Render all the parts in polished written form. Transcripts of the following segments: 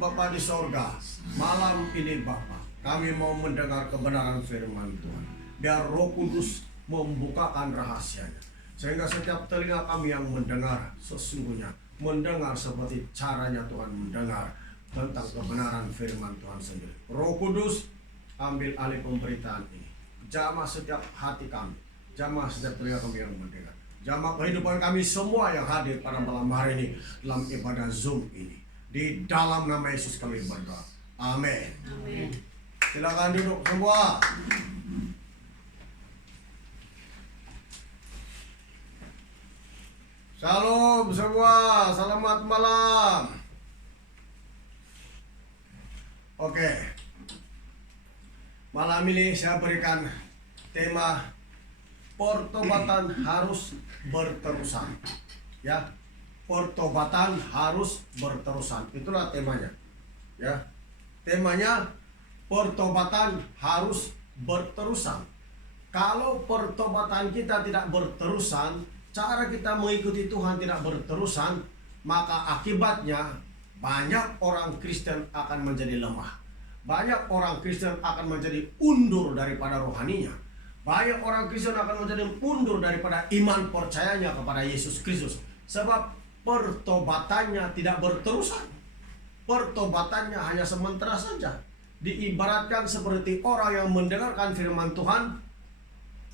Bapa di sorga, malam ini Bapa, kami mau mendengar kebenaran firman Tuhan. Biar Roh Kudus membukakan rahasianya, sehingga setiap telinga kami yang mendengar sesungguhnya mendengar seperti caranya Tuhan mendengar tentang kebenaran firman Tuhan sendiri. Roh Kudus, ambil alih pemberitaan ini, jamah setiap hati kami, jamah setiap telinga kami yang mendengar, jamah kehidupan kami semua yang hadir pada malam hari ini dalam ibadah Zoom ini. Di dalam nama Yesus kami berdoa. Amin. Amin. Silakan duduk semua. Shalom semua, selamat malam. Oke. Malam ini saya berikan tema pertobatan harus berterusan. Ya. Pertobatan harus berterusan. Itulah temanya. Ya. Temanya pertobatan harus berterusan. Kalau pertobatan kita tidak berterusan, cara kita mengikuti Tuhan tidak berterusan, maka akibatnya banyak orang Kristen akan menjadi lemah. Banyak orang Kristen akan menjadi undur daripada rohaninya. Banyak orang Kristen akan menjadi undur daripada iman percayanya kepada Yesus Kristus. Sebab pertobatannya tidak berterusan. Pertobatannya hanya sementara saja. Diibaratkan seperti orang yang mendengarkan firman Tuhan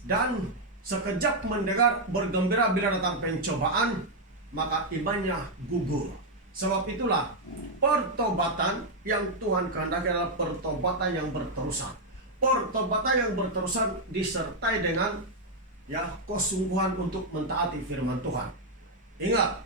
dan sekejap mendengar bergembira bila datang pencobaan, maka imannya gugur. Sebab itulah pertobatan yang Tuhan kehendaki adalah pertobatan yang berterusan. Pertobatan yang berterusan disertai dengan kesungguhan untuk mentaati firman Tuhan. Ingat,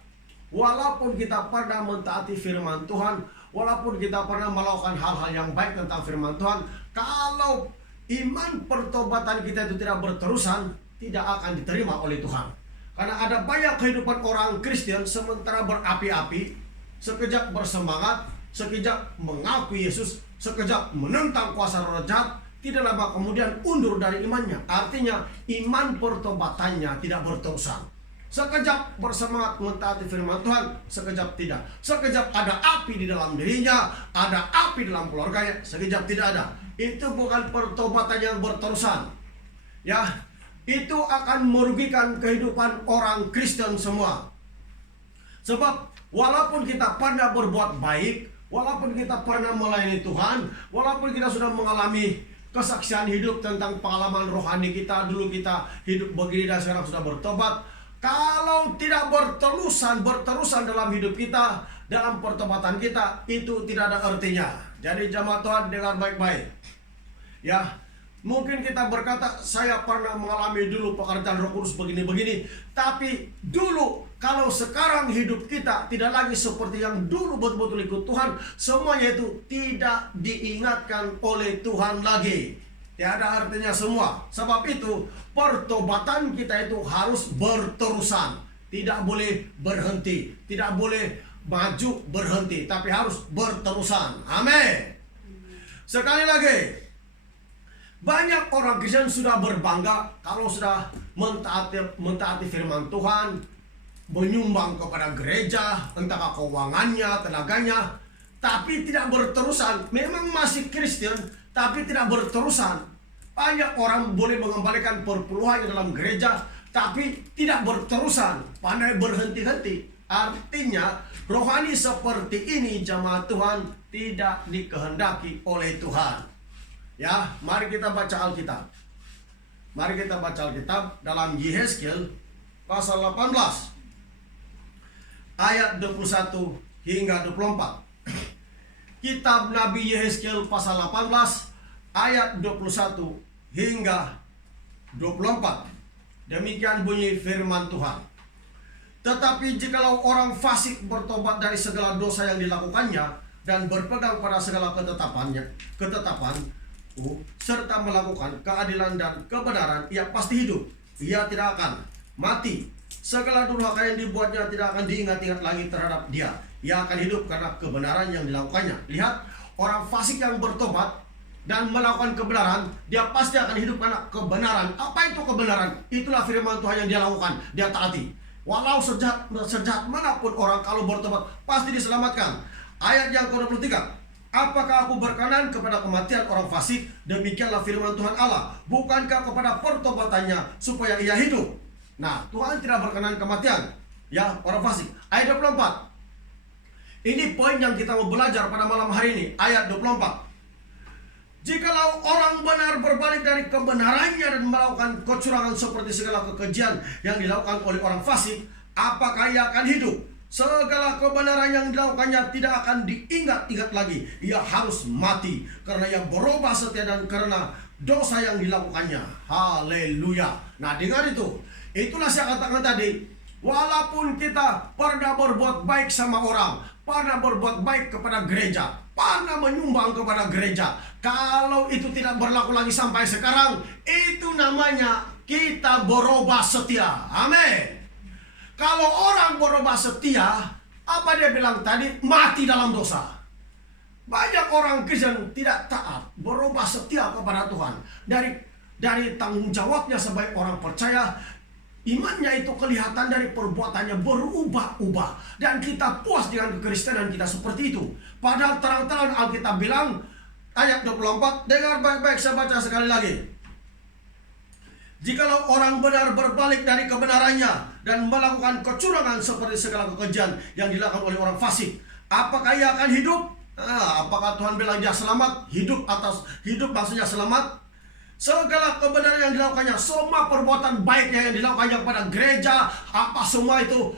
walaupun kita pernah mentaati firman Tuhan, walaupun kita pernah melakukan hal-hal yang baik tentang firman Tuhan, kalau iman pertobatan kita itu tidak berterusan, tidak akan diterima oleh Tuhan. Karena ada banyak kehidupan orang Kristen sementara berapi-api, sekejap bersemangat, sekejap mengakui Yesus, sekejap menentang kuasa roh jahat, tidak lama kemudian undur dari imannya. Artinya iman pertobatannya tidak berterusan. Sekejap bersemangat mentaati firman Tuhan, sekejap tidak. Sekejap ada api di dalam dirinya, ada api dalam keluarganya, sekejap tidak ada. Itu bukan pertobatan yang berterusan. Ya, itu akan merugikan kehidupan orang Kristen semua. Sebab walaupun kita pernah berbuat baik, walaupun kita pernah melayani Tuhan, walaupun kita sudah mengalami kesaksian hidup tentang pengalaman rohani kita, dulu kita hidup begini dan sekarang sudah bertobat, kalau tidak berterusan dalam hidup kita, dalam pertobatan kita, itu tidak ada artinya. Jadi jemaat Tuhan dengar baik-baik. Ya, mungkin kita berkata, saya pernah mengalami dulu pekerjaan Roh Kudus begini-begini, tapi dulu kalau sekarang hidup kita tidak lagi seperti yang dulu betul-betul ikut Tuhan, semuanya itu tidak diingatkan oleh Tuhan lagi. Tiada artinya semua. Sebab itu pertobatan kita itu harus berterusan. Tidak boleh berhenti. Tidak boleh maju berhenti. Tapi harus berterusan. Amin. Sekali lagi, banyak orang Kristen sudah berbangga kalau sudah mentaati firman Tuhan, menyumbang kepada gereja, entah keuangannya, tenaganya, tapi tidak berterusan. Memang masih Kristen, tapi tidak berterusan. Banyak orang boleh mengembalikan perpuluhannya dalam gereja, tapi tidak berterusan, pandai berhenti-henti. Artinya Rohani seperti ini jemaat Tuhan tidak dikehendaki oleh Tuhan. Ya, mari kita baca Alkitab. Mari kita baca Alkitab dalam Yehezkiel pasal 18 ayat 21 hingga 24. Kitab Nabi Yehezkiel pasal 18 ayat 21 hingga 24. Demikian bunyi firman Tuhan. Tetapi jikalau orang fasik bertobat dari segala dosa yang dilakukannya dan berpegang pada segala ketetapan serta melakukan keadilan dan kebenaran, ia pasti hidup. Ia tidak akan mati. Segala durhaka yang dibuatnya tidak akan diingat-ingat lagi terhadap dia. Ia akan hidup karena kebenaran yang dilakukannya. Lihat, orang fasik yang bertobat dan melakukan kebenaran, dia pasti akan hidup karena kebenaran. Apa itu kebenaran? Itulah firman Tuhan yang dia lakukan, dia taati. Walau sejahat manapun orang, kalau bertobat pasti diselamatkan. Ayat yang ke-23. Apakah aku berkenan kepada kematian orang fasik? Demikianlah firman Tuhan Allah. Bukankah kepada pertobatannya supaya ia hidup? Nah, Tuhan tidak berkenan kematian ya orang fasik. Ayat 24. Ini poin yang kita mau belajar pada malam hari ini. Ayat 24. Jikalau orang benar berbalik dari kebenarannya dan melakukan kecurangan seperti segala kekejian yang dilakukan oleh orang fasik, apakah ia akan hidup? Segala kebenaran yang dilakukannya tidak akan diingat-ingat lagi. Ia harus mati karena ia berubah setia dan karena dosa yang dilakukannya. Haleluya. Nah, dengar itu. Itulah saya katakan tadi. Walaupun kita pernah berbuat baik sama orang, pernah berbuat baik kepada gereja, pernah menyumbang kepada gereja, kalau itu tidak berlaku lagi sampai sekarang, itu namanya kita berubah setia. Amin. Kalau orang berubah setia, apa dia bilang tadi? Mati dalam dosa. Banyak orang Kristen tidak taat, berubah setia kepada Tuhan. Dari tanggung jawabnya sebagai orang percaya, imannya itu kelihatan dari perbuatannya berubah-ubah. Dan kita puas dengan kekristenan kita seperti itu. Padahal terang-terang Alkitab bilang, ayat 24, dengar baik-baik, saya baca sekali lagi. Jikalau orang benar berbalik dari kebenarannya dan melakukan kecurangan seperti segala kekejian yang dilakukan oleh orang fasik, apakah ia akan hidup? Apakah Tuhan bilang dia selamat? Hidup maksudnya selamat. Segala kebenaran yang dilakukannya, semua perbuatan baiknya yang dilakukannya kepada gereja, apa semua itu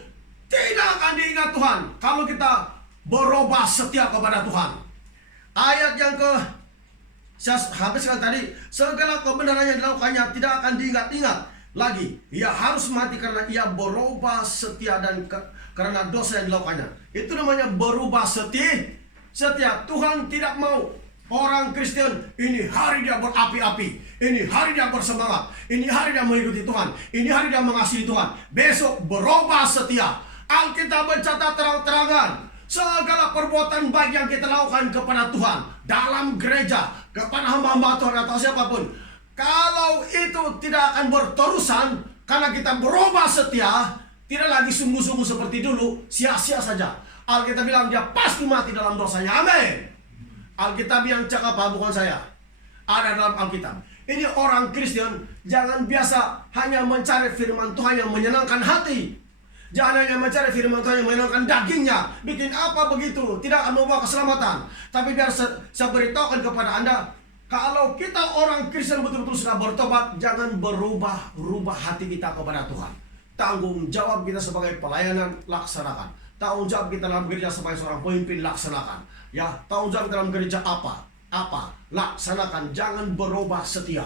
tidak akan diingat Tuhan kalau kita berubah setia kepada Tuhan. Ayat yang saya habiskan tadi, segala kebenaran yang dilakukannya tidak akan diingat-ingat lagi. Ia harus mati karena ia berubah setia dan karena dosa yang dilakukannya. Itu namanya berubah setia. Tuhan tidak mau orang Kristen ini hari dia berapi-api, ini hari dia bersemangat, ini hari dia mengikuti Tuhan, ini hari dia mengasihi Tuhan. Besok berubah setia. Alkitab mencatat terang-terangan segala perbuatan baik yang kita lakukan kepada Tuhan dalam gereja, kepada hamba-hamba Tuhan atau siapapun, kalau itu tidak akan berterusan karena kita berubah setia, tidak lagi sungguh-sungguh seperti dulu, sia-sia saja. Alkitab bilang dia pasti mati dalam dosanya. Amin. Alkitab yang cakap bukan saya. Ada dalam Alkitab. Ini orang Kristen jangan biasa hanya mencari firman Tuhan yang menyenangkan hati. Jangan hanya mencari firman Tuhan yang menyenangkan dagingnya. Bikin apa begitu, tidak akan membawa keselamatan. Tapi biar saya beritahukan kepada Anda, kalau kita orang Kristen betul-betul sudah bertobat, jangan berubah hati kita kepada Tuhan. Tanggung jawab kita sebagai pelayanan, laksanakan. Tanggung jawab kita dalam gereja sebagai seorang pemimpin, laksanakan. Ya, tanggung jawab dalam gereja apa? Laksanakan. Jangan berubah setia.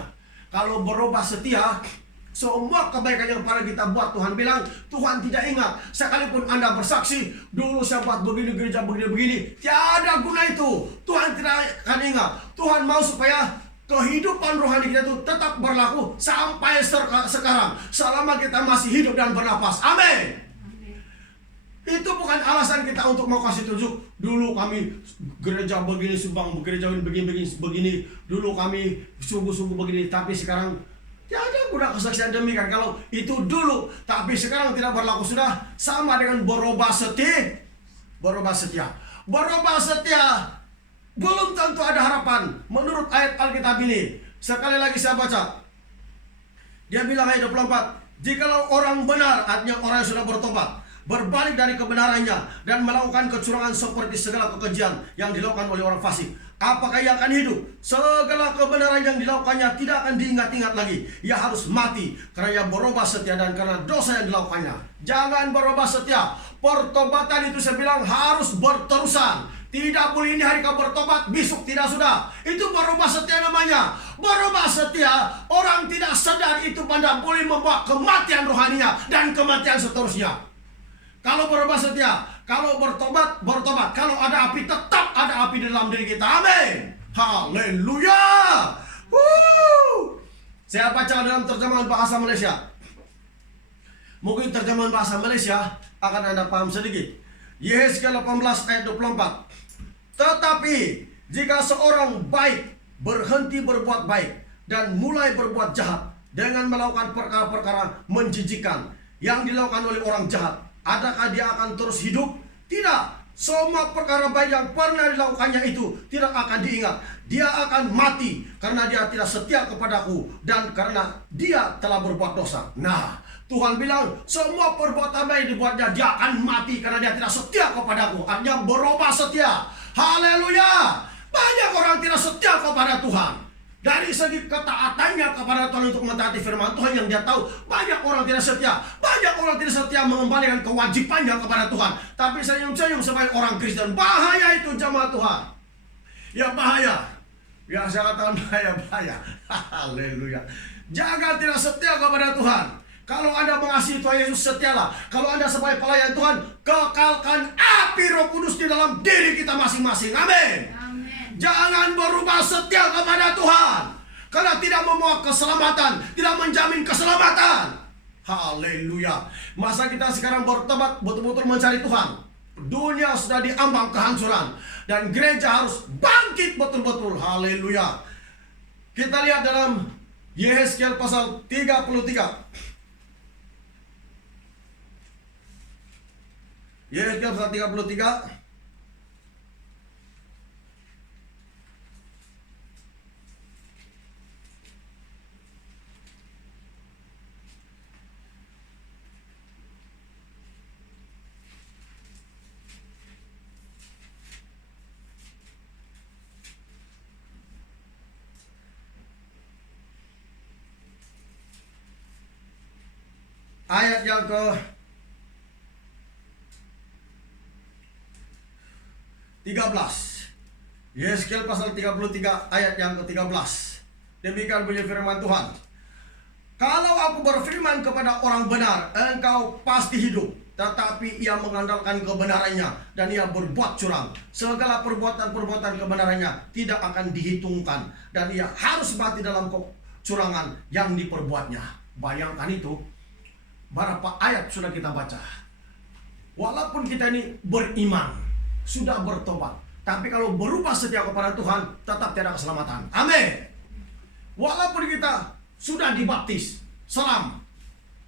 Kalau berubah setia, semua kebaikan yang pernah kita buat, Tuhan bilang, Tuhan tidak ingat. Sekalipun Anda bersaksi, dulu saya buat begini, gereja begini-begini, tiada guna itu. Tuhan tidak akan ingat. Tuhan mau supaya kehidupan rohani kita itu tetap berlaku sampai sekarang, selama kita masih hidup dan bernapas. Amin. Itu bukan alasan kita untuk mau kasih tunjuk. Dulu kami gereja begini, sumbang gereja begini, dulu kami sungguh-sungguh begini, tapi sekarang tiada guna kesaksian demikian. Kalau itu dulu, tapi sekarang tidak berlaku, sudah sama dengan berubah setia. Berubah setia belum tentu ada harapan menurut ayat Alkitab ini. Sekali lagi saya baca. Dia bilang ayat 24, jikalau orang benar, artinya orang yang sudah bertobat, berbalik dari kebenarannya dan melakukan kecurangan seperti segala kekejian yang dilakukan oleh orang fasik. Apakah ia akan hidup? Segala kebenaran yang dilakukannya tidak akan diingat-ingat lagi. Ia harus mati karena ia berubah setia dan karena dosa yang dilakukannya. Jangan berubah setia. Pertobatan itu saya bilang harus berterusan. Tidak boleh ini hari kau bertobat, besok tidak sudah. Itu berubah setia namanya. Berubah setia, orang tidak sadar itu pada boleh membawa kematian rohaninya dan kematian seterusnya. Kalau berubah setia, kalau bertobat, bertobat. Kalau ada api, tetap ada api di dalam diri kita. Amin. Haleluya. Saya baca dalam terjemahan bahasa Malaysia. Mungkin terjemahan bahasa Malaysia akan Anda paham sedikit. Yehezkiel 18 ayat 24. Tetapi jika seorang baik berhenti berbuat baik dan mulai berbuat jahat dengan melakukan perkara-perkara menjijikan yang dilakukan oleh orang jahat, adakah dia akan terus hidup? Tidak. Semua perkara baik yang pernah dilakukannya itu tidak akan diingat. Dia akan mati karena dia tidak setia kepadaku dan karena dia telah berbuat dosa. Nah, Tuhan bilang semua perbuatan baik dibuatnya, dia akan mati karena dia tidak setia kepadaku. Artinya berubah setia. Haleluya. Banyak orang tidak setia kepada Tuhan. Dari segi ketaatannya kepada Tuhan untuk mentaati firman Tuhan yang dia tahu, banyak orang tidak setia. Banyak orang tidak setia mengembalikan kewajibannya kepada Tuhan. Tapi senyum-senyum sebagai orang Kristen. Bahaya itu jemaat Tuhan. Ya bahaya. Ya saya katakan bahaya. Haleluya. Jangan tidak setia kepada Tuhan. Kalau Anda mengasihi Tuhan Yesus, setialah. Kalau Anda sebagai pelayan Tuhan, kekalkan api Roh Kudus di dalam diri kita masing-masing. Amin. Jangan berubah setia kepada Tuhan, karena tidak membawa keselamatan, tidak menjamin keselamatan. Haleluya. Masa kita sekarang bertobat, betul-betul mencari Tuhan. Dunia sudah diambang kehancuran dan gereja harus bangkit betul-betul. Haleluya. Kita lihat dalam Yehezkiel pasal 33. Yehezkiel pasal 33 ayat yang ke 13. Yehezkiel pasal 33 ayat yang ke-13. Demikian bunyi firman Tuhan. Kalau aku berfirman kepada orang benar, engkau pasti hidup, tetapi ia mengandalkan kebenarannya dan ia berbuat curang, segala perbuatan-perbuatan kebenarannya tidak akan dihitungkan dan ia harus mati dalam kecurangan yang diperbuatnya. Bayangkan itu. Berapa ayat sudah kita baca. Walaupun kita ini beriman, sudah bertobat, tapi kalau berubah setia kepada Tuhan, tetap tidak keselamatan. Amin. Walaupun kita sudah dibaptis, selam,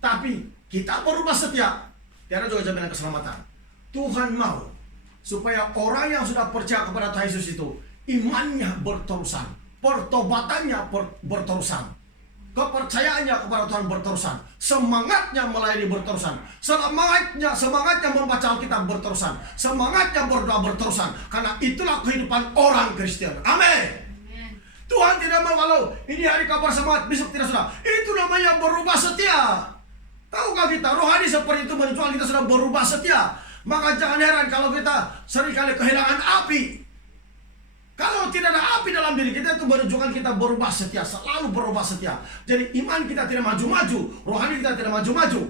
tapi kita berubah setia, tidak juga jaminan keselamatan. Tuhan mau supaya orang yang sudah percaya kepada Tuhan Yesus itu, imannya berterusan, pertobatannya berterusan, kepercayaannya kepada Tuhan berterusan, semangatnya melayani berterusan, semangatnya membaca Alkitab berterusan, semangatnya berdoa berterusan, karena itulah kehidupan orang Kristen. Amin. Tuhan tidak mau kalau ini hari kabar semangat, besok tidak sudah. Itu namanya berubah setia. Tahukah kita rohani seperti itu menunjukkan kita sudah berubah setia. Maka jangan heran kalau kita seringkali kehilangan api. Kalau tidak ada api dalam diri kita, itu menunjukkan kita berubah setia, selalu berubah setia. Jadi iman kita tidak maju-maju, rohani kita tidak maju-maju.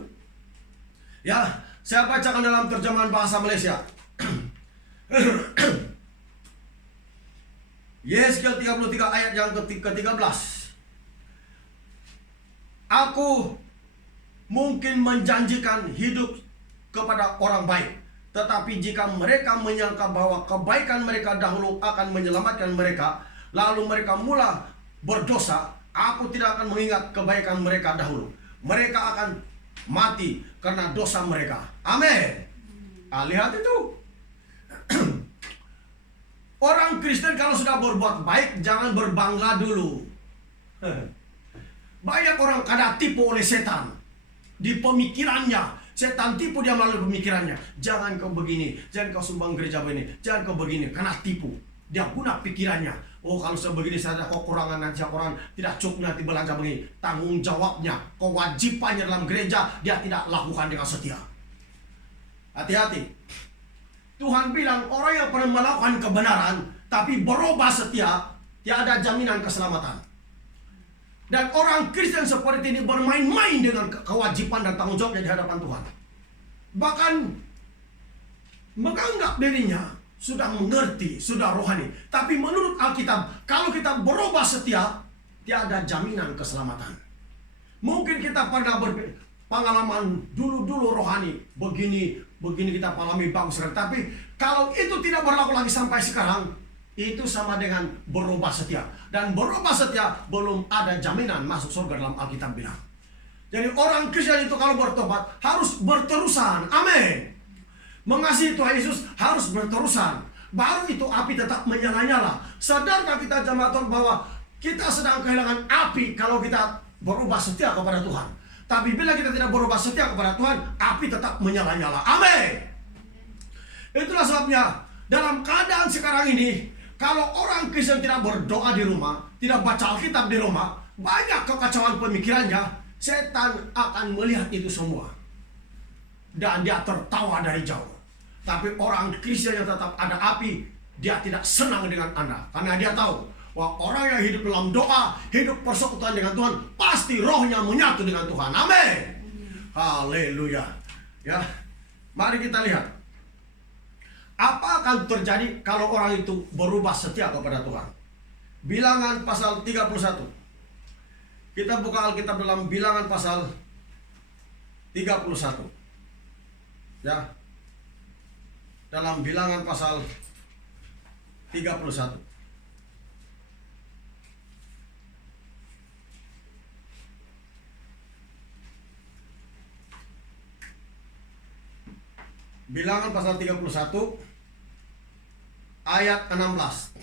Ya, saya bacakan dalam terjemahan bahasa Malaysia. Yehezkiel 33 ayat yang ke-13. Aku mungkin menjanjikan hidup kepada orang baik, tetapi jika mereka menyangka bahwa kebaikan mereka dahulu akan menyelamatkan mereka, lalu mereka mula berdosa, aku tidak akan mengingat kebaikan mereka dahulu. Mereka akan mati karena dosa mereka. Amin. Lihat itu. Orang Kristen kalau sudah berbuat baik, jangan berbangga dulu. Banyak orang kadang tipu oleh setan. Di pemikirannya, Setan tipu dia melalui pemikirannya. Jangan kau begini, jangan kau sumbang gereja begini, jangan kau begini, karena tipu. Dia guna pikirannya. Oh, kalau saya begini saja kekurangan, nanti orang tidak cukup nanti belanja begini. Tanggung jawabnya, kewajibannya dalam gereja dia tidak lakukan dengan setia. Hati-hati. Tuhan bilang orang yang pernah melakukan kebenaran tapi berubah setia, tiada jaminan keselamatan. Dan orang Kristen seperti ini bermain-main dengan kewajiban dan tanggung jawabnya di hadapan Tuhan. Bahkan menganggap dirinya sudah mengerti, sudah rohani. Tapi menurut Alkitab, kalau kita berubah setia, tiada jaminan keselamatan. Mungkin kita pernah pengalaman dulu-dulu rohani, begini kita alami bagus sekali. Tapi kalau itu tidak berlaku lagi sampai sekarang, itu sama dengan berubah setia. Dan berubah setia belum ada jaminan masuk surga dalam Alkitab bilang. Jadi orang Kristen itu kalau bertobat harus berterusan. Amin. Mengasihi Tuhan Yesus harus berterusan. Baru itu api tetap menyala-nyala. Sadarkah kita jemaat Tuhan bahwa kita sedang kehilangan api kalau kita berubah setia kepada Tuhan. Tapi bila kita tidak berubah setia kepada Tuhan, api tetap menyala-nyala. Amin. Itulah sebabnya dalam keadaan sekarang ini, kalau orang Kristen tidak berdoa di rumah, tidak baca Alkitab di rumah, banyak kekacauan pemikirannya, setan akan melihat itu semua. Dan dia tertawa dari jauh. Tapi orang Kristen yang tetap ada api, dia tidak senang dengan Anda. Karena dia tahu bahwa orang yang hidup dalam doa, hidup persekutuan dengan Tuhan, pasti rohnya menyatu dengan Tuhan. Amin. Haleluya. Ya, mari kita lihat. Apa akan terjadi kalau orang itu berubah setia kepada Tuhan? Bilangan pasal 31. Kita buka Alkitab dalam Bilangan pasal 31. Ya. Dalam Bilangan pasal 31. Bilangan pasal 31 ayat 16.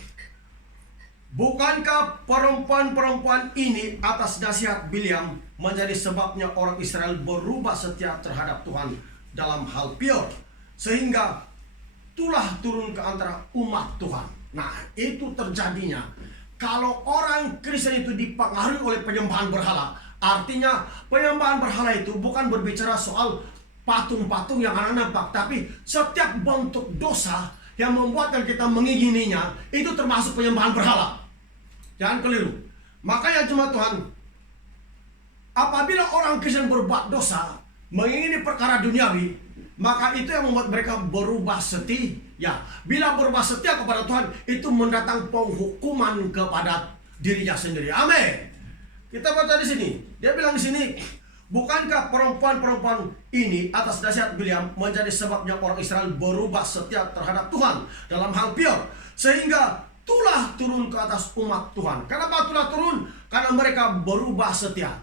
Bukankah perempuan-perempuan ini atas nasihat Bileam menjadi sebabnya orang Israel berubah setia terhadap Tuhan dalam hal pior, sehingga tulah turun ke antara umat Tuhan. Nah, itu terjadinya kalau orang Kristen itu dipengaruhi oleh penyembahan berhala. Artinya penyembahan berhala itu bukan berbicara soal patung-patung yang anak nampak, tapi setiap bentuk dosa yang membuatkan kita mengingininya, itu termasuk penyembahan berhala. Jangan keliru. Makanya jemaat Tuhan, apabila orang Kristen berbuat dosa, mengingini perkara duniawi, maka itu yang membuat mereka berubah setia. Bila berubah setia kepada Tuhan, itu mendatang penghukuman kepada dirinya sendiri. Amin. Kita baca di sini. Dia bilang di sini, bukankah perempuan-perempuan ini atas nasihat Bileam menjadi sebabnya orang Israel berubah setia terhadap Tuhan dalam hal pior, sehingga tulah turun ke atas umat Tuhan. Kenapa tulah turun? Karena mereka berubah setia.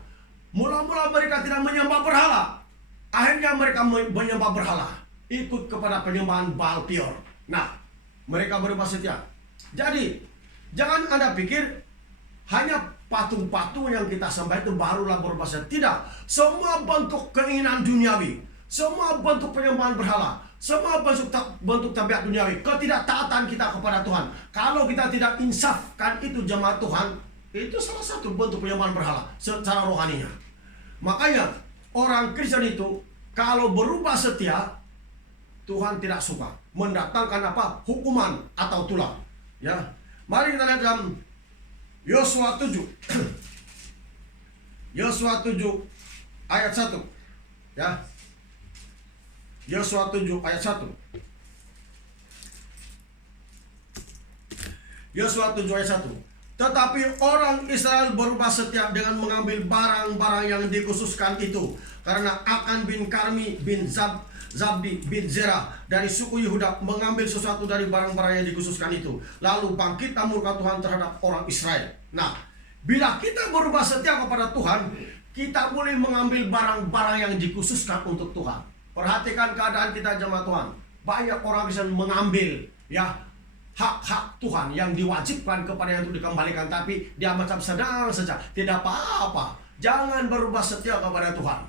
Mula-mula mereka tidak menyembah berhala. Akhirnya mereka menyembah berhala, ikut kepada penyembahan Baal Peor. Nah, mereka berubah setia. Jadi, jangan Anda pikir hanya patung-patung yang kita sembah itu barulah berubah setia. Tidak. Semua bentuk keinginan duniawi, semua bentuk penyembahan berhala, semua bentuk tabiat duniawi, ketidaktaatan kita kepada Tuhan, kalau kita tidak insafkan itu jemaat Tuhan, itu salah satu bentuk penyembahan berhala secara rohaninya. Makanya orang Kristen itu kalau berubah setia, Tuhan tidak suka, mendatangkan apa? Hukuman atau tulah. Ya, mari kita lihat dalam Yosua 7. Yosua 7 ayat 1. Ya. Yosua 7 ayat 1. Yosua 7 ayat 1. Tetapi orang Israel berubah setia dengan mengambil barang-barang yang dikhususkan itu, karena Akan bin Karmi bin Zabdi bin Zerah dari suku Yehuda mengambil sesuatu dari barang-barang yang dikhususkan itu. Lalu bangkitlah murka Tuhan terhadap orang Israel. Nah, bila kita berubah setia kepada Tuhan, kita boleh mengambil barang-barang yang dikhususkan untuk Tuhan. Perhatikan keadaan kita jemaat Tuhan. Banyak orang bisa mengambil ya hak-hak Tuhan yang diwajibkan kepada yang untuk dikembalikan, tapi dia macam sedang saja, tidak apa-apa. Jangan berubah setia kepada Tuhan.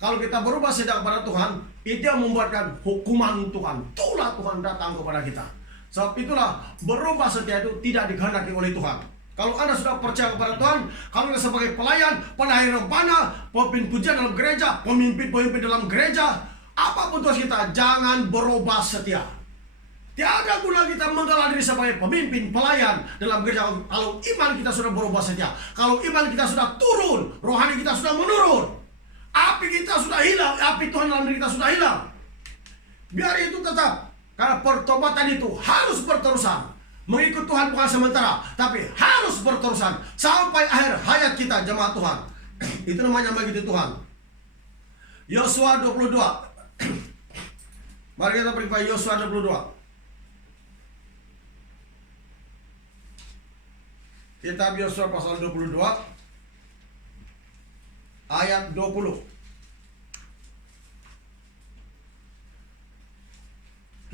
Kalau kita berubah setia kepada Tuhan, itu yang membuatkan hukuman Tuhan. Itulah Tuhan datang kepada kita. Sebab itulah berubah setia itu tidak dikehendaki oleh Tuhan. Kalau Anda sudah percaya kepada Tuhan, kalau Anda sebagai pelayan, pendahir rebana, pemimpin pujian dalam gereja, pemimpin dalam gereja, apapun tugas kita, jangan berubah setia. Tiada guna kita menggelar diri sebagai pemimpin, pelayan dalam gereja kalau iman kita sudah berubah setia. Kalau iman kita sudah turun, rohani kita sudah menurun. Api kita sudah hilang, api Tuhan dalam diri kita sudah hilang. Biar itu tetap, karena pertobatan itu harus berterusan. Mengikut Tuhan bukan sementara, tapi harus berterusan sampai akhir hayat kita, jemaat Tuhan. Itu namanya begitu Tuhan. Yosua 22. Mari kita pergi ke Yosua 22. Kitab Yosua pasal 22 ayat 20.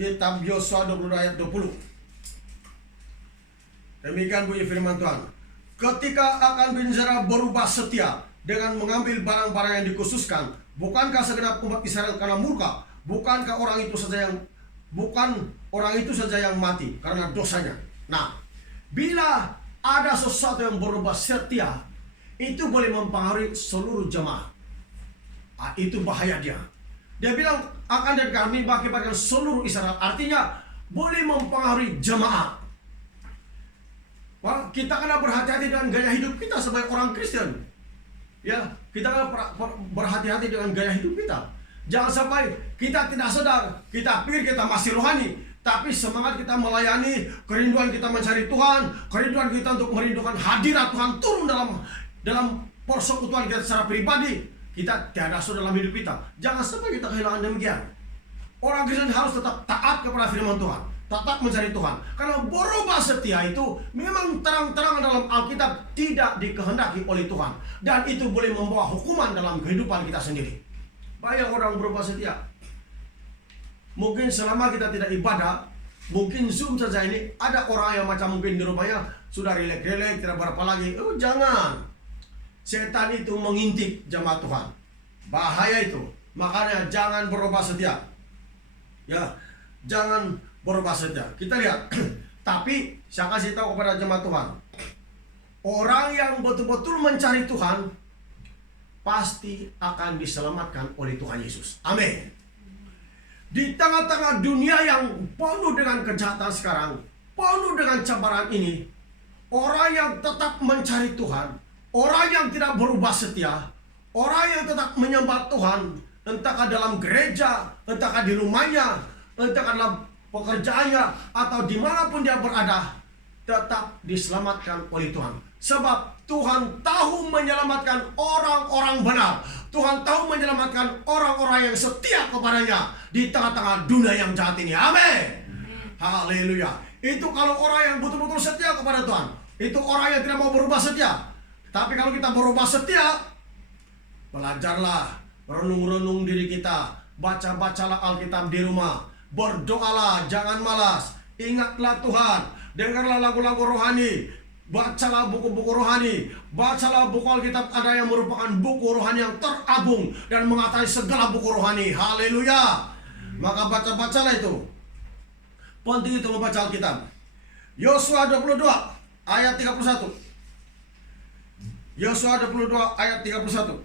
Kitab Yosua 22 ayat 20. Demikian bunyi firman Tuhan. Ketika akan bicara berubah setia dengan mengambil barang-barang yang dikhususkan, bukankah segenap umat Israel karena murka? Bukankah orang itu saja yang mati karena dosanya? Nah, bila ada sesuatu yang berubah setia, itu boleh mempengaruhi seluruh jemaat. Itu bahaya dia. Dia bilang akan kami bagi-bagikan seluruh Israel. Artinya boleh mempengaruhi jemaat. Wah, kita kena berhati-hati dengan gaya hidup kita sebagai orang Kristen. Ya, kita kena berhati-hati dengan gaya hidup kita. Jangan sampai kita tidak sadar, kita pikir kita masih rohani, tapi semangat kita melayani, kerinduan kita mencari Tuhan, kerinduan kita untuk merindukan hadirat Tuhan turun dalam persekutuan kita secara pribadi, kita tiada saudara dalam hidup kita. Jangan sampai kita kehilangan demikian. Orang Kristen harus tetap taat kepada firman Tuhan, tetap mencari Tuhan. Karena berubah setia itu memang terang-terangan dalam Alkitab tidak dikehendaki oleh Tuhan. Dan itu boleh membawa hukuman dalam kehidupan kita sendiri. Banyak orang berubah setia. Mungkin selama kita tidak ibadah, mungkin Zoom saja ini, ada orang yang macam mungkin di rumahnya sudah relek-relek, tidak berapa lagi. Oh jangan. Setan itu mengintip jemaat Tuhan. Bahaya itu. Makanya jangan berubah setia. Ya, jangan berubah setia. Kita lihat. Tapi saya kasih tahu kepada jemaat Tuhan. Orang yang betul-betul mencari Tuhan pasti akan diselamatkan oleh Tuhan Yesus. Amin. Di tengah-tengah dunia yang penuh dengan kejahatan sekarang, penuh dengan cabaran ini, orang yang tetap mencari Tuhan, orang yang tidak berubah setia, orang yang tetap menyembah Tuhan, entahkah dalam gereja, entahkah di rumahnya, entahkah dalam pekerjaannya, atau dimanapun dia berada, tetap diselamatkan oleh Tuhan. Sebab Tuhan tahu menyelamatkan orang-orang benar. Tuhan tahu menyelamatkan orang-orang yang setia kepadanya di tengah-tengah dunia yang jahat ini. Amin. Haleluya. Itu kalau orang yang betul-betul setia kepada Tuhan. Itu orang yang tidak mau berubah setia. Tapi kalau kita berubah setia, belajarlah, renung-renung diri kita, baca-bacalah Alkitab di rumah, berdoalah, jangan malas, ingatlah Tuhan, dengarlah lagu-lagu rohani, bacalah buku-buku rohani, bacalah buku Alkitab, ada yang merupakan buku rohani yang teragung dan mengatasi segala buku rohani. Haleluya. Maka baca-bacalah itu. Penting itu membaca Alkitab. Yosua 22 ayat 31. Yosua 22 ayat 31.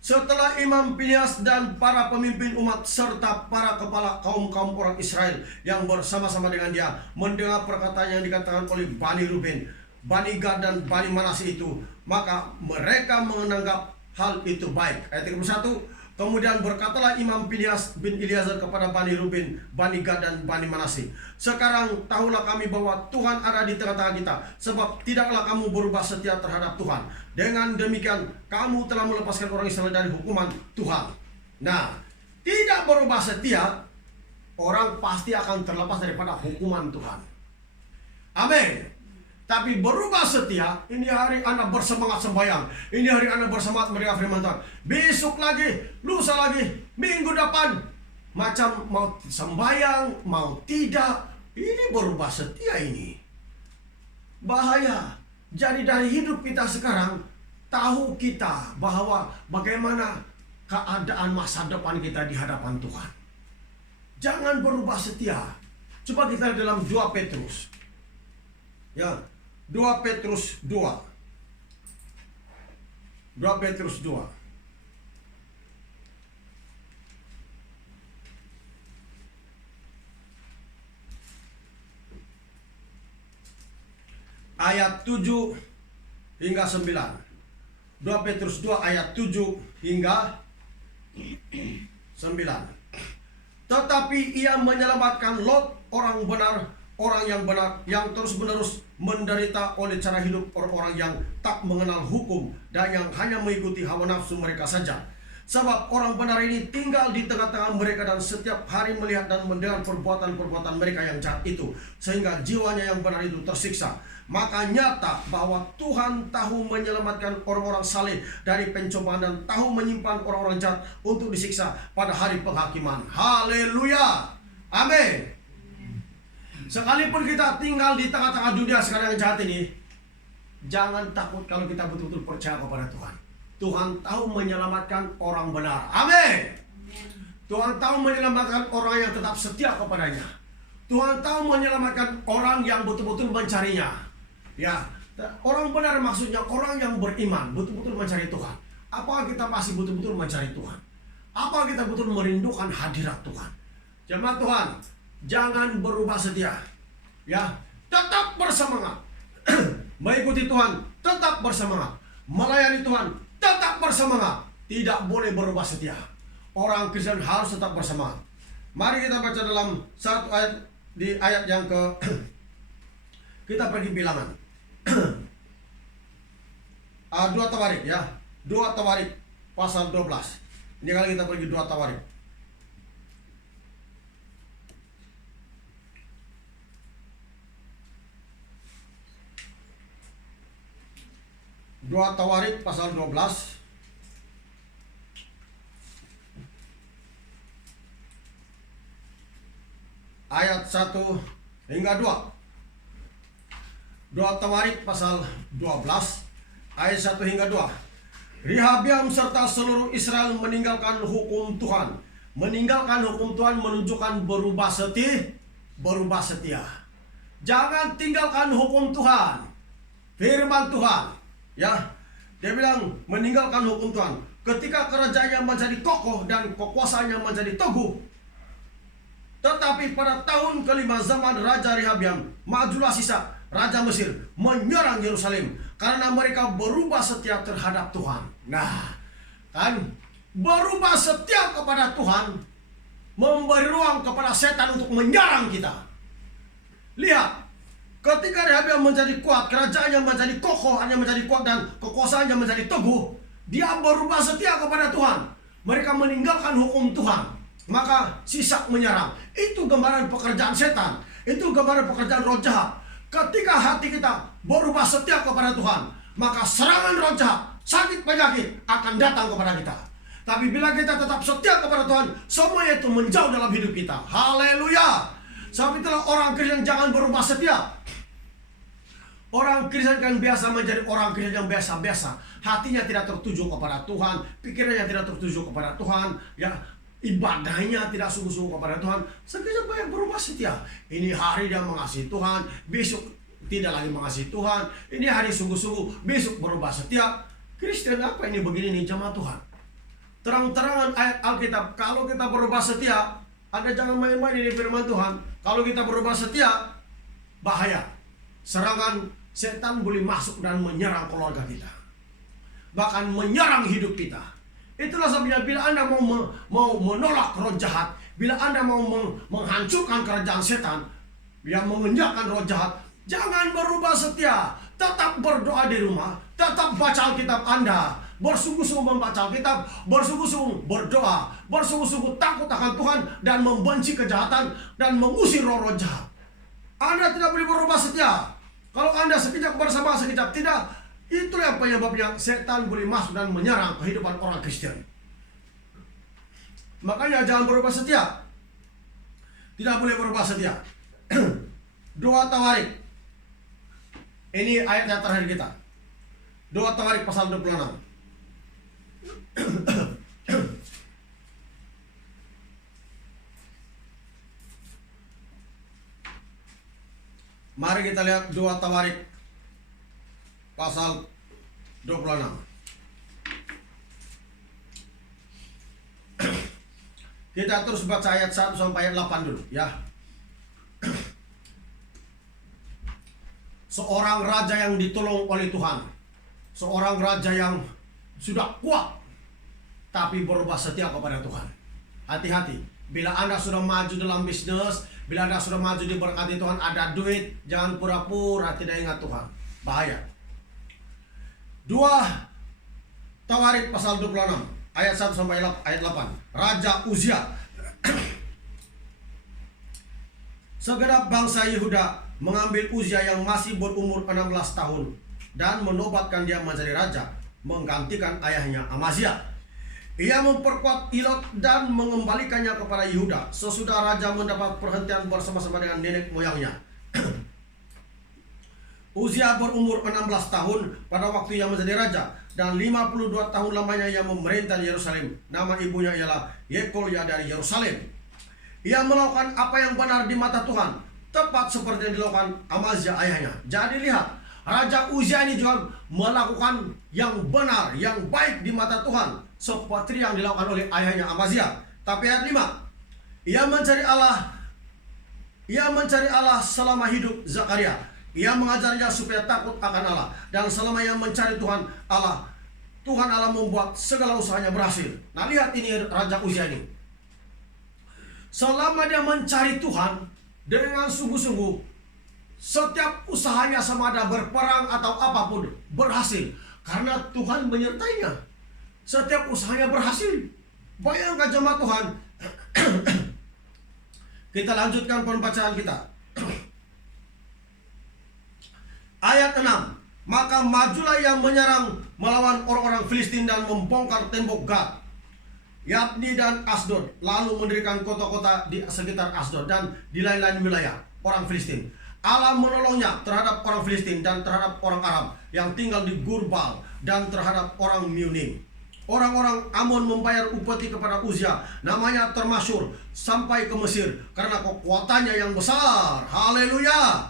Setelah Imam Pinias dan para pemimpin umat serta para kepala kaum-kaum orang Israel yang bersama-sama dengan dia mendengar perkataan yang dikatakan oleh Bani Ruben, Bani Gad dan Bani Manasye itu, maka mereka menganggap hal itu baik. Ayat 31. Kemudian berkatalah Imam Pinias bin Eleazar kepada Bani Ruben, Bani Gad dan Bani Manasye, sekarang tahulah kami bahwa Tuhan ada di tengah-tengah kita, sebab tidaklah kamu berubah setia terhadap Tuhan. Dengan demikian kamu telah melepaskan orang Israel dari hukuman Tuhan. Nah, tidak berubah setia, orang pasti akan terlepas daripada hukuman Tuhan. Amin. Tapi berubah setia, ini hari Anda bersemangat sembahyang, ini hari Anda bersemangat mendengar firman Tuhan. Besok lagi, lusa lagi, minggu depan, macam mau sembahyang, mau tidak, ini berubah setia ini. Bahaya. Jadi dari hidup kita sekarang, tahu kita bahwa bagaimana keadaan masa depan kita di hadapan Tuhan. Jangan berubah setia. Coba kita dalam 2 Petrus. Ya, 2 Petrus 2. 2 Petrus 2. Ayat 7 hingga 9. 2 Petrus 2 ayat 7 hingga 9. Tetapi ia menyelamatkan Lot, orang benar, orang yang benar, yang terus-menerus menderita oleh cara hidup orang-orang yang tak mengenal hukum dan yang hanya mengikuti hawa nafsu mereka saja. Sebab orang benar ini tinggal di tengah-tengah mereka dan setiap hari melihat dan mendengar perbuatan-perbuatan mereka yang jahat itu, sehingga jiwanya yang benar itu tersiksa. Maka nyata bahwa Tuhan tahu menyelamatkan orang-orang saleh dari pencobaan dan tahu menyimpan orang-orang jahat untuk disiksa pada hari penghakiman. Haleluya. Amin. Sekalipun kita tinggal di tengah-tengah dunia sekarang yang jahat ini, jangan takut kalau kita betul-betul percaya kepada Tuhan. Tuhan tahu menyelamatkan orang benar. Amin. Tuhan tahu menyelamatkan orang yang tetap setia kepadanya. Tuhan tahu menyelamatkan orang yang betul-betul mencarinya. Ya, orang benar maksudnya orang yang beriman, betul-betul mencari Tuhan. Apakah kita masih betul-betul mencari Tuhan? Apakah kita betul merindukan hadirat Tuhan? Jemaat Tuhan, jangan berubah setia. Ya, tetap bersemangat. Mengikuti Tuhan, tetap bersemangat. Melayani Tuhan, tetap bersemangat. Tidak boleh berubah setia. Orang Kristen harus tetap bersemangat. Mari kita baca dalam satu ayat, di ayat yang ke kita pergi bilangan. 2 Tawarik ya. 2 Tawarik pasal 12. Ini kali kita pergi 2 Tawarik. Dua Tawarik pasal 12 ayat 1 hingga 2. 2 Tawarik pasal 12 ayat 1 hingga 2. Rehabiam serta seluruh Israel meninggalkan hukum Tuhan. Meninggalkan hukum Tuhan menunjukkan berubah setia. Jangan tinggalkan hukum Tuhan, firman Tuhan. Ya, dia bilang meninggalkan hukum Tuhan. Ketika kerajaannya menjadi kokoh dan kekuasaannya menjadi teguh. Tetapi pada tahun kelima zaman Raja Rehabiam, majulah Sisa, Raja Mesir, menyerang Yerusalem karena mereka berubah setia terhadap Tuhan. Nah, kan berubah setia kepada Tuhan memberi ruang kepada setan untuk menyerang kita. Lihat, ketika Rehabiam menjadi kuat, kerajaannya menjadi kokoh, hanya menjadi kuat dan kekuasaannya menjadi teguh, dia berubah setia kepada Tuhan. Mereka meninggalkan hukum Tuhan. Maka Sisak menyerang. Itu gambaran pekerjaan setan. Itu gambaran pekerjaan roh jahat. Ketika hati kita berubah setia kepada Tuhan, maka serangan roh jahat, sakit penyakit akan datang kepada kita. Tapi bila kita tetap setia kepada Tuhan, semua itu menjauh dalam hidup kita. Haleluya. Sebab itulah orang Kristen jangan berubah setia. Orang Kristen kan biasa menjadi orang Kristen yang biasa-biasa. Hatinya tidak tertuju kepada Tuhan, pikirannya tidak tertuju kepada Tuhan, ya, ibadahnya tidak sungguh-sungguh kepada Tuhan. Sekejap banyak berubah setia. Ini hari dia mengasihi Tuhan, besok tidak lagi mengasihi Tuhan. Ini hari sungguh-sungguh, besok berubah setia. Kristen apa ini begini nih jemaat Tuhan? Terang-terangan ayat Alkitab, kalau kita berubah setia, Anda jangan main-main ini firman Tuhan. Kalau kita berubah setia, bahaya. Serangan setan boleh masuk dan menyerang keluarga kita, bahkan menyerang hidup kita. Itulah sebabnya bila Anda mau menolak roh jahat, bila Anda mau menghancurkan kerajaan setan, yang mengenyahkan roh jahat, jangan berubah setia. Tetap berdoa di rumah, tetap baca Alkitab Anda, bersungguh-sungguh membaca Alkitab, bersungguh-sungguh berdoa, bersungguh-sungguh takut akan Tuhan dan membenci kejahatan dan mengusir roh-roh jahat. Anda tidak boleh berubah setia. Kalau Anda sekejap bersama, sekejap tidak, itulah yang penyebabnya setan boleh masuk dan menyerang kehidupan orang Kristen. Makanya jangan berubah setia. Tidak boleh berubah setia. 2 Tawarik. Ini ayat yang terakhir kita. 2 Tawarik pasal 26. Mari kita lihat 2 Tawarik pasal 26. Kita terus baca ayat 1 sampai ayat 8 dulu ya. Seorang raja yang ditolong oleh Tuhan, seorang raja yang sudah kuat tapi berubah setia kepada Tuhan. Hati-hati, bila Anda sudah maju dalam bisnis, bila Anda sudah maju diberkati Tuhan, ada duit, jangan pura-pura tidak ingat Tuhan. Bahaya. 2 Tawarik pasal 26 ayat 1 sampai ayat 8. Raja Uzia. Segenap bangsa Yehuda mengambil Uzia yang masih berumur 16 tahun dan menobatkan dia menjadi raja, menggantikan ayahnya Amazia. Ia memperkuat Ilot dan mengembalikannya kepada Yehuda sesudah raja mendapat perhentian bersama-sama dengan nenek moyangnya. Uzia berumur 16 tahun pada waktu ia menjadi raja, dan 52 tahun lamanya ia memerintah Yerusalem. Nama ibunya ialah Yekolya dari Yerusalem. Ia melakukan apa yang benar di mata Tuhan, tepat seperti yang dilakukan Amazia ayahnya. Jadi lihat, Raja Uzia ini juga melakukan yang benar, yang baik di mata Tuhan, seperti yang dilakukan oleh ayahnya Amazia. Tapi ayat 5, ia mencari Allah selama hidup Zakaria. Ia mengajarnya supaya takut akan Allah, dan selama ia mencari Tuhan Allah membuat segala usahanya berhasil. Nah, lihat ini Raja Uzia ini. Selama dia mencari Tuhan dengan sungguh-sungguh, setiap usahanya sama ada berperang atau apapun berhasil, karena Tuhan menyertainya. Setiap usahanya berhasil. Bayangkan jemaat Tuhan. Kita lanjutkan pembacaan kita. Ayat 6. Maka majulah yang menyerang melawan orang-orang Filistin dan membongkar tembok Gad, Yabni dan Asdod, lalu mendirikan kota-kota di sekitar Asdod dan di lain-lain wilayah orang Filistin. Allah menolongnya terhadap orang Filistin dan terhadap orang Arab yang tinggal di Gurbal dan terhadap orang Miunim. Orang-orang Amon membayar upeti kepada Uzia, namanya termasyur sampai ke Mesir karena kekuatannya yang besar. Haleluya.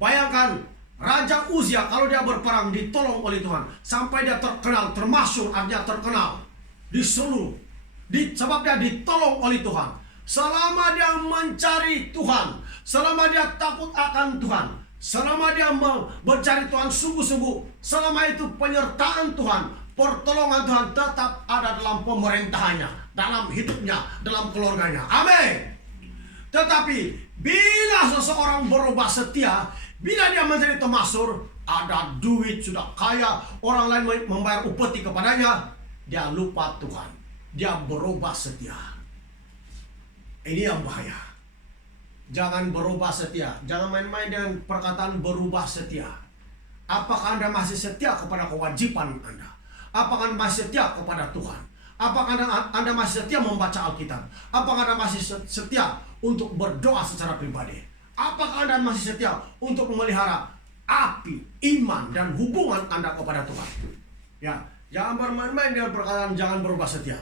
Bayangkan Raja Uzia kalau dia berperang ditolong oleh Tuhan sampai dia terkenal, termasyur, artinya terkenal di seluruh, sebab dia ditolong oleh Tuhan. Selama dia mencari Tuhan, selama dia takut akan Tuhan, selama dia mencari Tuhan sungguh-sungguh, selama itu penyertaan Tuhan, pertolongan Tuhan tetap ada dalam pemerintahannya, dalam hidupnya, dalam keluarganya. Amin. Tetapi bila seseorang berubah setia, bila dia menjadi termasyur, ada duit, sudah kaya, orang lain membayar upeti kepadanya, dia lupa Tuhan, dia berubah setia. Ini yang bahaya. Jangan berubah setia. Jangan main-main dengan perkataan berubah setia. Apakah Anda masih setia kepada kewajiban Anda? Apakah Anda masih setia kepada Tuhan? Apakah Anda masih setia membaca Alkitab? Apakah Anda masih setia untuk berdoa secara pribadi? Apakah Anda masih setia untuk memelihara api iman dan hubungan Anda kepada Tuhan? Ya, jangan bermain-main dengan perkataan jangan berubah setia.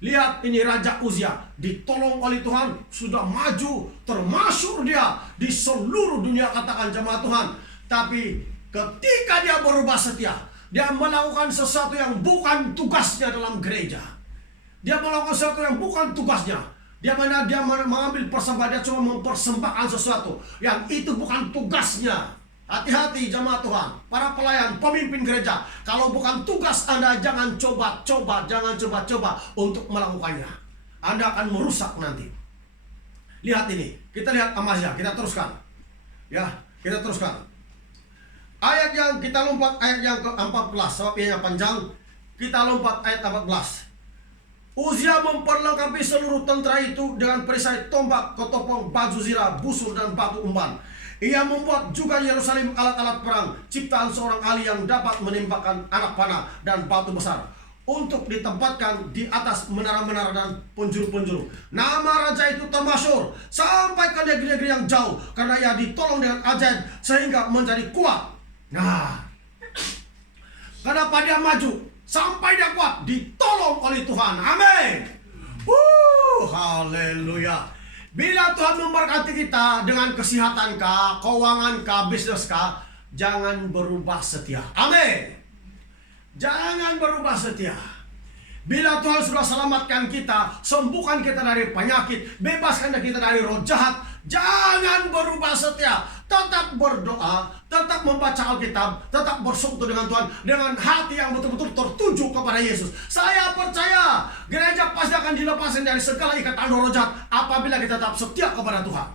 Lihat ini Raja Uzia ditolong oleh Tuhan, sudah maju, termasyur dia di seluruh dunia, katakan jemaat Tuhan. Tapi ketika dia berubah setia, dia melakukan sesuatu yang bukan tugasnya dalam gereja. Dia melakukan sesuatu yang bukan tugasnya. Dia mengambil persembahan, dia cuma mempersembahkan sesuatu yang itu bukan tugasnya. Hati-hati jemaat Tuhan, para pelayan, pemimpin gereja. Kalau bukan tugas Anda, jangan coba-coba untuk melakukannya. Anda akan merusak nanti. Lihat ini, kita lihat Amazia, kita teruskan. Ya, kita teruskan. Ayat yang kita lompat, ayat yang ke-14, sebab ini panjang. Kita lompat ayat 14. Uzia memperlengkapi seluruh tentara itu dengan perisai, tombak, ketopong, baju zirah, busur, dan batu umban. Ia membuat juga Yerusalem alat-alat perang, ciptaan seorang ahli yang dapat menembakkan anak panah dan batu besar, untuk ditempatkan di atas menara-menara dan penjuru-penjuru. Nama raja itu termasyur sampai ke negeri-negeri yang jauh, karena ia ditolong dengan ajaib sehingga menjadi kuat. Nah, kenapa dia maju? Sampai dia kuat, ditolong oleh Tuhan. Amin. Haleluya. Bila Tuhan memberkati kita dengan kesehatan kah, keuangan kah, bisnis kah, jangan berubah setia. Amin. Jangan berubah setia. Bila Tuhan sudah selamatkan kita, sembuhkan kita dari penyakit, bebaskan kita dari roh jahat, jangan berubah setia. Tetap berdoa, tetap membaca Alkitab, tetap bersekutu dengan Tuhan dengan hati yang betul-betul tertuju kepada Yesus. Saya percaya gereja pasti akan dilepaskan dari segala ikatan roh jahat apabila kita tetap setia kepada Tuhan.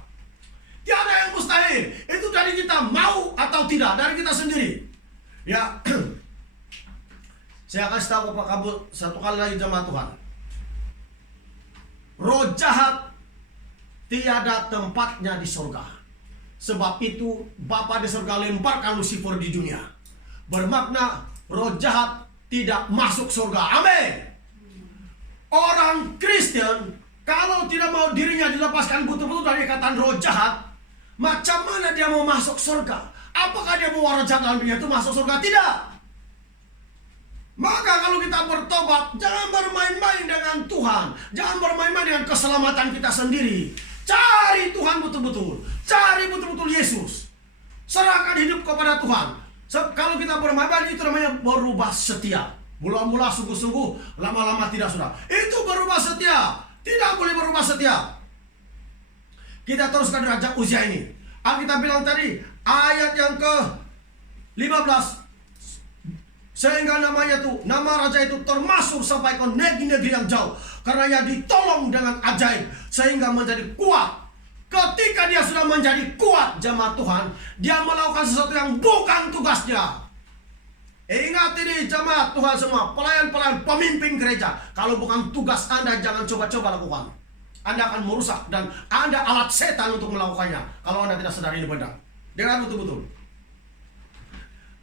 Tiada yang mustahil. Itu dari kita mau atau tidak, dari kita sendiri. Ya, saya kasih tahu kepada kamu satu kali lagi jemaat Tuhan. Roh jahat tiada tempatnya di surga. Sebab itu Bapa di surga lemparkan Lucifer di dunia. Bermakna roh jahat tidak masuk surga. Amin. Orang Kristen kalau tidak mau dirinya dilepaskan betul-betul dari ikatan roh jahat, macam mana dia mau masuk surga? Apakah dia mau roh jahat dalam dunia itu masuk surga? Tidak. Maka kalau kita bertobat, jangan bermain-main dengan Tuhan. Jangan bermain-main dengan keselamatan kita sendiri. Cari Tuhan betul-betul. Cari betul-betul Yesus. Serahkan hidup kepada Tuhan. Kalau kita bermain-main, itu namanya berubah setia. Mula-mula sungguh-sungguh, lama-lama tidak sudah. Itu berubah setia. Tidak boleh berubah setia. Kita teruskan Raja Uzia ini. Kita bilang tadi, ayat yang ke-15. Sehingga nama raja itu termasuk sampai ke negeri-negeri yang jauh. Karena ia ditolong dengan ajaib. Sehingga menjadi kuat. Ketika dia sudah menjadi kuat, jemaat Tuhan, dia melakukan sesuatu yang bukan tugasnya. Ingat ini jemaat Tuhan semua, pelayan-pelayan, pemimpin gereja. Kalau bukan tugas Anda, jangan coba-coba lakukan. Anda akan merusak dan Anda alat setan untuk melakukannya. Kalau Anda tidak sadar ini benar. Dengar betul-betul.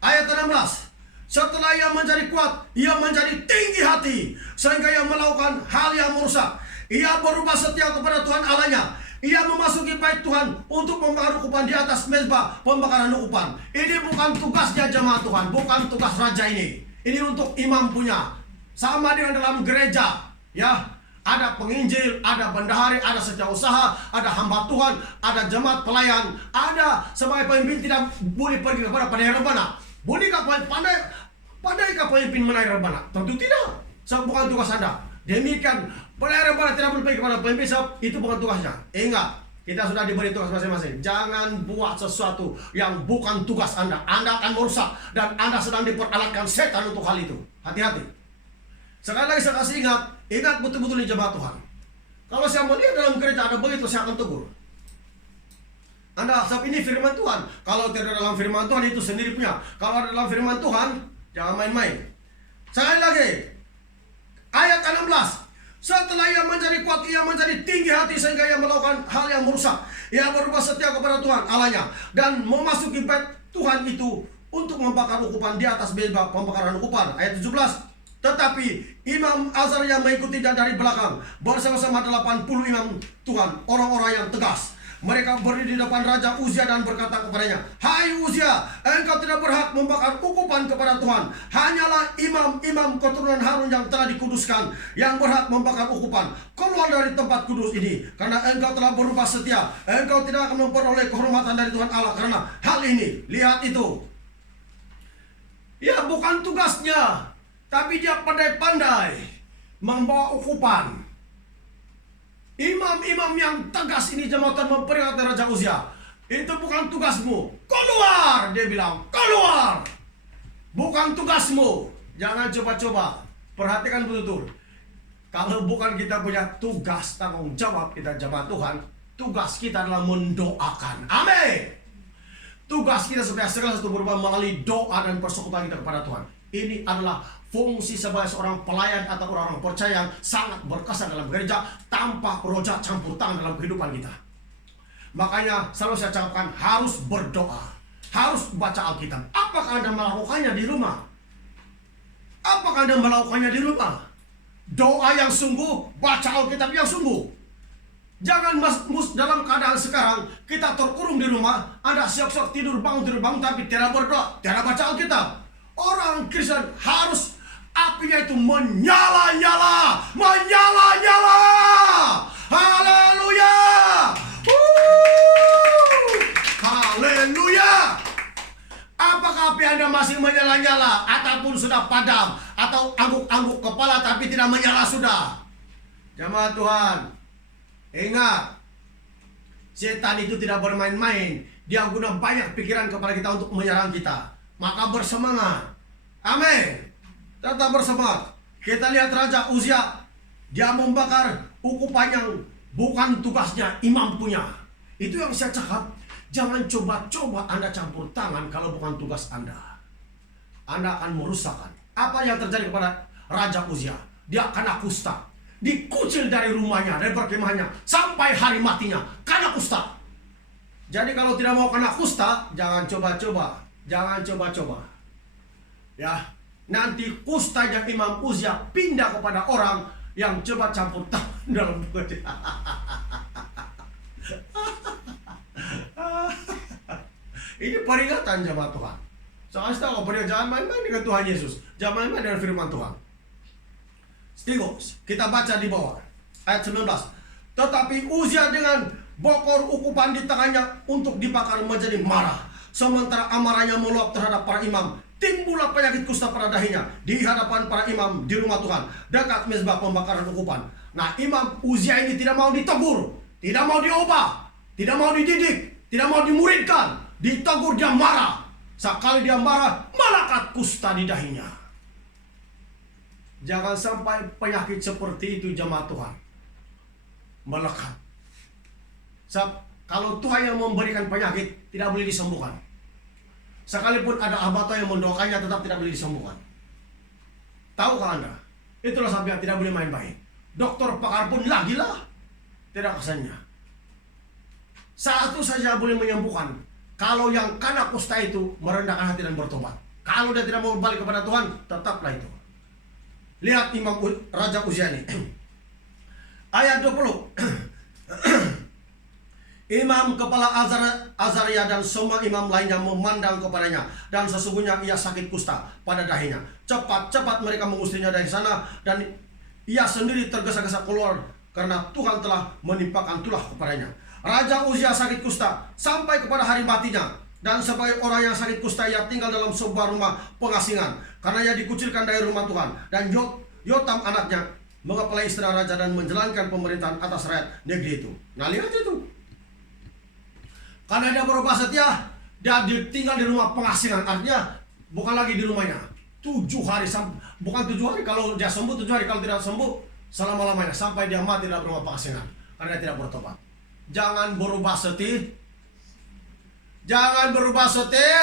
Ayat 16. Setelah ia menjadi kuat, ia menjadi tinggi hati, sehingga ia melakukan hal yang merusak. Ia berubah setia kepada Tuhan Allahnya. Ia memasuki bait Tuhan untuk membakar ukupan di atas mezbah pembakaran ukupan. Ini bukan tugasnya jemaat Tuhan, bukan tugas raja ini. Ini untuk imam punya. Sama dengan dalam gereja, ya. Ada penginjil, ada bendahari, ada setiausaha, ada hamba Tuhan, ada jemaat pelayan, ada sebagai pemimpin tidak boleh pergi kepada pandai rebana. Bolehkah pandaikah pemimpin menaik rebana? Tentu tidak. Sebab bukan tugas Anda. Demikian pandai rebana tidak boleh pergi kepada pemimpin, sebab itu bukan tugasnya. Ingat, kita sudah diberi tugas masing-masing. Jangan buat sesuatu yang bukan tugas Anda. Anda akan merusak dan Anda sedang diperalatkan setan untuk hal itu. Hati-hati. Sekali lagi saya kasih ingat betul-betul di jemaat Tuhan. Kalau saya melihat dalam gereja ada begitu, saya akan tegur. Anda, sebab ini firman Tuhan. Kalau tidak dalam firman Tuhan, itu sendiri punya. Kalau ada dalam firman Tuhan, jangan main-main. Sekali lagi, ayat 16. Setelah ia menjadi kuat, ia menjadi tinggi hati, sehingga ia melakukan hal yang merusak. Ia berubah setia kepada Tuhan Allahnya, dan memasuki bait Tuhan itu untuk membakar ukupan di atas mezbah pembakaran ukupan. Ayat 17. Tetapi Imam Azariah mengikuti dia dari belakang bersama-sama 80 imam Tuhan, orang-orang yang tegas. Mereka berdiri di depan Raja Uzia dan berkata kepadanya, "Hai Uzia, engkau tidak berhak membakar ukupan kepada Tuhan. Hanyalah imam-imam keturunan Harun yang telah dikuduskan yang berhak membakar ukupan. Keluar dari tempat kudus ini, karena engkau telah berubah setia. Engkau tidak akan memperoleh kehormatan dari Tuhan Allah karena hal ini." Lihat itu. Ya, bukan tugasnya, tapi dia pandai-pandai membawa ukupan. Imam-imam yang tegas ini jemaat memperingatkan Raja Uzia, itu bukan tugasmu. Keluar, dia bilang, keluar. Bukan tugasmu. Jangan coba-coba. Perhatikan betul-betul. Kalau bukan kita punya tugas, tanggung jawab kita jemaat Tuhan, tugas kita adalah mendoakan. Amin. Tugas kita supaya segala sesuatu berubah melalui doa dan persekutuan kita kepada Tuhan. Ini adalah fungsi sebagai seorang pelayan atau orang-orang percaya yang sangat berkesan dalam gereja tanpa roh jahat campur tangan dalam kehidupan kita. Makanya selalu saya cakapkan harus berdoa, harus baca Alkitab. Apakah Anda melakukannya di rumah? Apakah Anda melakukannya di rumah? Doa yang sungguh, baca Alkitab yang sungguh. Jangan dalam keadaan sekarang kita terkurung di rumah, Anda siap-siap tidur bangun, tapi tidak berdoa, tidak baca Alkitab. Orang Kristen harus apinya itu menyala-nyala, menyala-nyala. Haleluya. Haleluya. Apakah api Anda masih menyala-nyala ataupun sudah padam atau angguk-angguk kepala tapi tidak menyala sudah? Jemaat Tuhan, ingat, setan itu tidak bermain-main. Dia guna banyak pikiran kepada kita untuk menyerang kita. Maka bersemangat. Amin. Tetap bersemangat. Kita lihat Raja Uzia. Dia membakar ukupan yang bukan tugasnya, imam punya. Itu yang saya cakap. Jangan coba-coba Anda campur tangan kalau bukan tugas Anda. Anda akan merusakkan. Apa yang terjadi kepada Raja Uzia? Dia kena kusta. Dikucil dari rumahnya, dari perkemahannya, sampai hari matinya, karena kusta. Jadi kalau tidak mau kena kusta, jangan coba-coba. Jangan coba-coba. Ya, nanti kustanya Imam Uzia pindah kepada orang yang coba campur tangan dalam body. Ini peringatan jemaat Tuhan. Soalnya tahu peringatan, jangan main-main dengan Tuhan Yesus. Jangan main-main dengan firman Tuhan. Tengok, kita baca di bawah ayat 19. Tetapi Uzia dengan bokor ukupan di tangannya untuk dibakar menjadi marah. Sementara amarahnya meluap terhadap para imam, timbullah penyakit kusta pada dahinya di hadapan para imam di rumah Tuhan, dekat mezbah pembakaran ukupan. Nah, Imam Uzia ini tidak mau ditegur, tidak mau diubah, tidak mau dididik, tidak mau dimuridkan. Ditegur dia marah. Sekali dia marah, melekat kusta di dahinya. Jangan sampai penyakit seperti itu jemaat Tuhan melekat. Kalau Tuhan yang memberikan penyakit, tidak boleh disembuhkan. Sekalipun ada abata yang mendoakannya, tetap tidak boleh disembuhkan. Tahukah Anda? Itulah sebabnya tidak boleh main-main. Dokter pakar pun lagilah, tidak kesannya. Satu saja boleh menyembuhkan. Kalau yang kena kusta itu merendahkan hati dan bertobat. Kalau dia tidak mau balik kepada Tuhan, tetaplah itu. Lihat Imam Raja Uzia ini. Ayat 20. Imam kepala Azaria dan semua imam lainnya memandang kepadanya, dan sesungguhnya ia sakit kusta pada dahinya. Cepat-cepat mereka mengusirnya dari sana, dan ia sendiri tergesa-gesa keluar karena Tuhan telah menimpakan tulah kepadanya. Raja Uzia sakit kusta sampai kepada hari matinya, dan sebagai orang yang sakit kusta ia tinggal dalam sebuah rumah pengasingan karena ia dikucilkan dari rumah Tuhan. Dan Yotam anaknya mengepalai istana raja dan menjalankan pemerintahan atas rakyat negeri itu. Nah, lihat itu. Karena dia berubah setia, dia tinggal di rumah pengasingan. Artinya bukan lagi di rumahnya 7 hari, bukan 7 hari kalau dia sembuh, 7 hari kalau tidak sembuh, selama-lamanya sampai dia mati dalam rumah pengasingan karena dia tidak bertobat. Jangan berubah setia. Jangan berubah setia.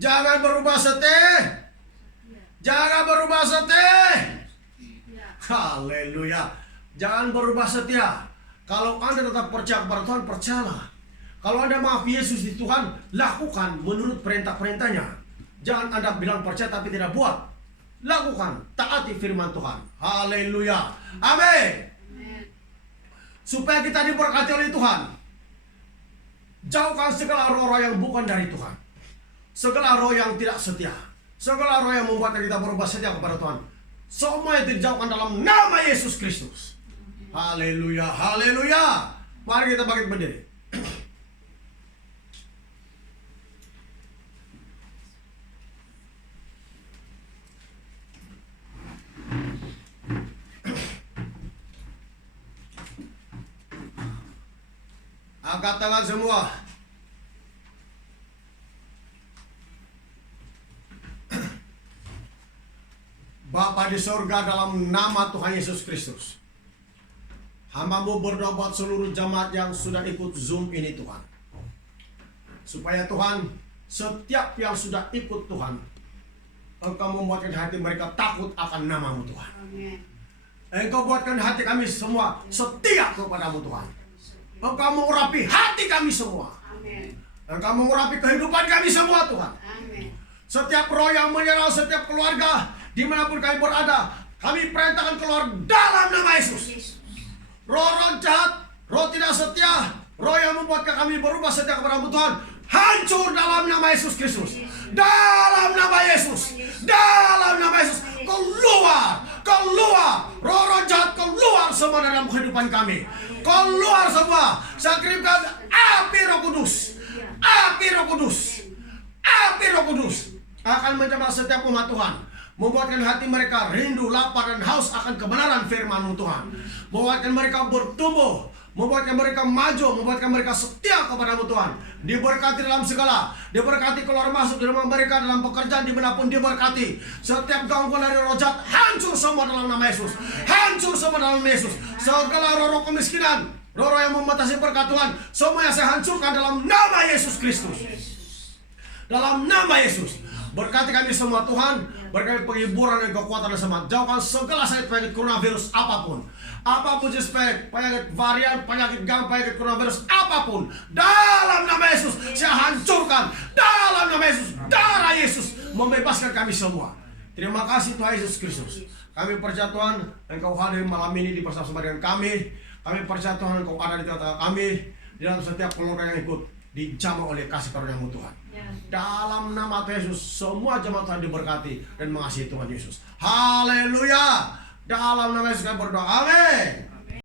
Jangan berubah setia. Jangan berubah setia. Haleluya. Jangan berubah setia. Kalau Anda tetap percaya kepada Tuhan, percayalah. Kalau Anda mengakui Yesus di Tuhan, lakukan menurut perintah-perintahnya. Jangan Anda bilang percaya tapi tidak buat. Lakukan, taati firman Tuhan. Haleluya. Amin. Supaya kita diberkati oleh Tuhan. Jauhkan segala roh-roh yang bukan dari Tuhan. Segala roh yang tidak setia. Segala roh yang membuat kita berubah setia kepada Tuhan. Semua itu dijauhkan dalam nama Yesus Kristus. Haleluya, haleluya. Mari kita bangkit berdiri. Angkat tangan semua. Bapa di sorga, dalam nama Tuhan Yesus Kristus, hamba-Mu berdoa buat seluruh jemaat yang sudah ikut Zoom ini Tuhan. Supaya Tuhan, setiap yang sudah ikut Tuhan, Engkau membuatkan hati mereka takut akan nama-Mu Tuhan. Amin. Engkau buatkan hati kami semua setia kepada-Mu Tuhan. Engkau mengurapi hati kami semua. Amin. Engkau mengurapi kehidupan kami semua Tuhan. Amin. Setiap roh yang menyerang setiap keluarga, dimanapun kami berada, kami perintahkan keluar dalam nama Yesus. roh jahat, roh tidak setia, roh yang membuat kami berubah setia kepada Tuhan, hancur dalam nama Yesus Kristus. Dalam nama Yesus. Dalam nama Yesus. Keluar. Keluar. Roh jahat keluar semua dalam kehidupan kami. Keluar semua. Saya kirimkan api Roh Kudus. Api Roh Kudus. Api Roh Kudus akan menjamah setiap umat Tuhan, membuatkan hati mereka rindu, lapar, dan haus akan kebenaran firman-Mu Tuhan. Membuatkan mereka bertumbuh, membuatkan mereka maju, membuatkan mereka setia kepada-Mu Tuhan. Diberkati dalam segala, diberkati keluar masuk di rumah mereka, dalam pekerjaan dimanapun diberkati. Setiap gangguan dari roh jahat hancur semua dalam nama Yesus. Hancur semua dalam nama Yesus. Segala roh-roh kemiskinan, roh-roh yang membatasi berkat Tuhan, semuanya saya hancurkan dalam nama Yesus Kristus. Dalam nama Yesus. Berkati kami semua Tuhan, berkati penghiburan dan kekuatan dan semangat. Jauhkan segala sakit penyakit coronavirus apapun. Apapun jenis penyakit varian, penyakit gang, penyakit coronavirus apapun. Dalam nama Yesus saya hancurkan. Dalam nama Yesus, darah Yesus membebaskan kami semua. Terima kasih Tuhan Yesus Kristus. Kami percaya Tuhan, Engkau hadir malam ini di bersama dengan kami. Kami percaya Tuhan, Engkau ada di tengah-tengah kami, di dalam setiap keluarga yang ikut dijamah oleh kasih karunia-Mu Tuhan. Dalam nama Tuhan Yesus, semua jemaat Tuhan diberkati dan mengasihi Tuhan Yesus. Haleluya. Dalam nama Yesus kami berdoa. Amin.